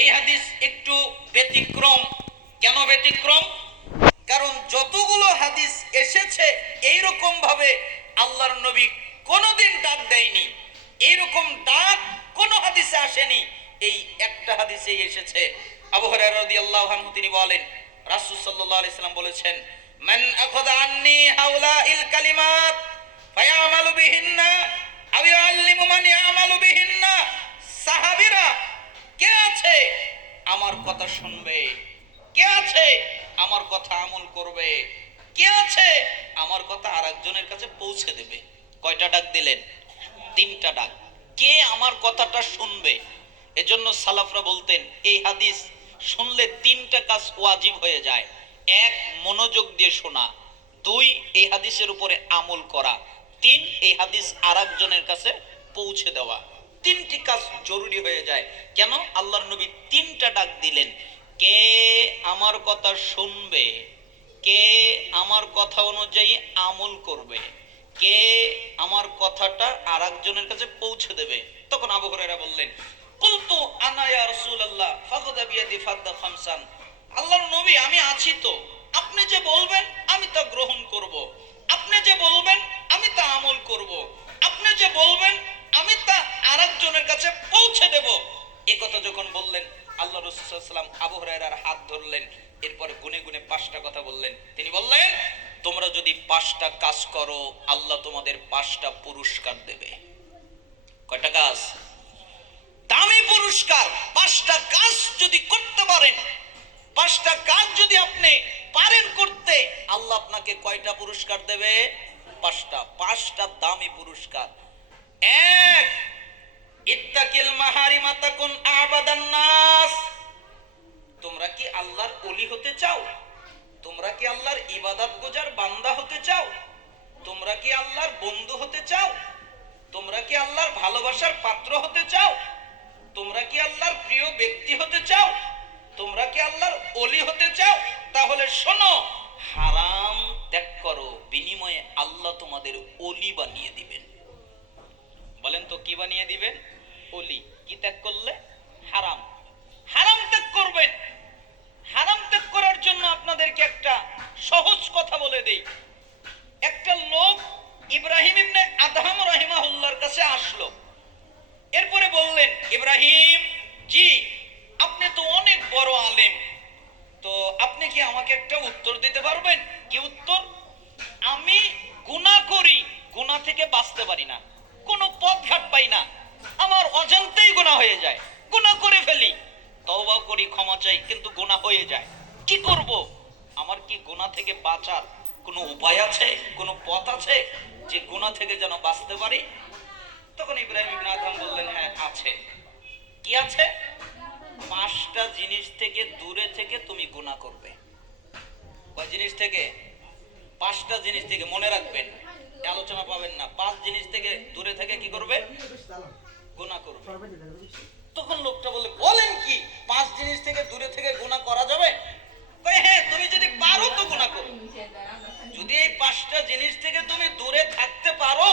এই হাদিস একটু ব্যতিক্রম। কেন ব্যতিক্রম? কারণ যতগুলো হাদিস এসেছে এইরকম ভাবে আল্লাহর নবী কোনোদিন ডাক দেয়নি, এইরকম ডাক কোনো হাদিসে আসেনি। এই একটা হাদিসেই এসেছে। আবু হুরায়রা রাদিয়াল্লাহু আনহু তিনি বলেন, রাসূল সাল্লাল্লাহু আলাইহি সাল্লাম বলেছেন, মান আখাযা আন্নী হাউলাইল কালিমাত ফায়ামালু বিহিন্না আও ইউআল্লিমু মান ইয়ামালু বিহিন্না। সাহাবীরা কে আছে আমার কথা শুনবে, কে আছে আমার কথা আমল করবে, কে আছে আমার কথা আরেকজনের কাছে পৌঁছে দেবে? কয়টা ডাক দিলেন? তিনটা ডাক। কে আমার কথাটা শুনবে? এজন্য সালাফরা বলতেন এই হাদিস শুনলে তিনটা কাজ ওয়াজিব হয়ে যায়। এক, মনোযোগ দিয়ে শোনা। দুই, এই হাদিসের উপরে আমল করা। তিন, এই হাদিস আরেকজনের কাছে পৌঁছে দেওয়া। তিনটি কাজ জরুরি হয়ে যায়। কেন? আল্লাহর নবী তিনটা ডাক দিলেন। কে আমার কথা শুনবে, কে আমার কথা অনুযায়ী আমল করবে, কে আমার কথাটা আরেকজনের কাছে পৌঁছে দেবে। তখন আবু হুরায়রা বললেন, কুলতু আনা ইয়া রাসূলুল্লাহ ফাখাযা বিয়াদি ফাদ্দা খামসান। আল্লাহর নবী আমি আছি তো, আপনি যে বলবেন আমি তা গ্রহণ করব, আপনি যে বলবেন আমি তা আমল করব, আপনি যে বলবেন আমি তা আরেকজনের কাছে পৌঁছে দেব। এই কথা যখন বললেন, আল্লাহ রাসূল সাল্লাল্লাহু আলাইহি ওয়াসাল্লাম আবু হুরায়রার হাত ধরলেন, এরপরে গুনে গুনে 5টা কথা বললেন। তিনি বললেন, তোমরা যদি 5টা কাজ করো আল্লাহ তোমাদের 5টা পুরস্কার দেবে। কয়টা কাজ? দামি পুরস্কার। 5টা কাজ যদি করতে পারেন, 5টা কাজ যদি আপনি পারেন করতে, আল্লাহ আপনাকে কয়টা পুরস্কার দেবে? 5টা। 5টা দামি পুরস্কার। এক, ইত্তাকিল মাহারিমা তাকুন আবাদান নাস। তোমরা কি আল্লাহর ওলি হতে চাও? তোমরা কি আল্লাহর ইবাদত গুজার বান্দা হতে চাও? তোমরা কি আল্লাহর বন্ধু হতে চাও? তোমরা কি আল্লাহর ভালোবাসার পাত্র হতে চাও? তোমরা কি আল্লাহর প্রিয় ব্যক্তি হতে চাও? তোমরা কি আল্লাহর ওলি হতে চাও? তাহলে শোনো, হারাম ত্যাগ করো, বিনিময়ে আল্লাহ তোমাদের ওলি বানিয়ে দিবেন। বলেন তো কি বানিয়ে দিবেন? ওলি। কি ত্যাগ করলে? হারাম। হারাম ত্যাগ করবেন। হারাম ত্যাগ করার জন্য আপনাদেরকে একটা সহজ কথা বলে দেই। একটা লোক ইব্রাহিম ইবনে আদহাম রাহিমাহুল্লাহর কাছে আসলো। এরপরে বললেন, ইব্রাহিম জি, আপনি তো অনেক বড় আলেম, তো আপনি কি আমাকে একটা উত্তর দিতে পারবেন? কি উত্তর? আমি গুনাহ করি, গুনাহ থেকে বাঁচতে পারি না, কোনো পথঘাট পাই না, আমার অজান্তেই গুনাহ হয়ে যায়, গুনাহ করে ফেলি, তওবা করি, ক্ষমা চাই, কিন্তু গুনাহ হয়ে যায়, কি করব? আমার কি গুনাহ থেকে বাঁচার কোনো উপায় আছে, কোনো পথ আছে যে গুনাহ থেকে যেন বাঁচতে পারি? তখন ইব্রাহিম ইবনে আদহাম বললেন, হ্যাঁ আছে। কি আছে? 5টা জিনিস থেকে দূরে থেকে তুমি গুনাহ করবে। কয় জিনিস থেকে? 5টা জিনিস থেকে। মনে রাখবেন, আলোচনা পাবেন না। 5 জিনিস থেকে দূরে থেকে কি করবে? গুনাহ করবে। তখন লোকটা বলে, বলেন কি 5 জিনিস থেকে দূরে থেকে গুনাহ করা যাবে? কয় হ্যাঁ, তুমি যদি পারো তো গুনাহ করো। যদি এই 5টা জিনিস থেকে তুমি দূরে থাকতে পারো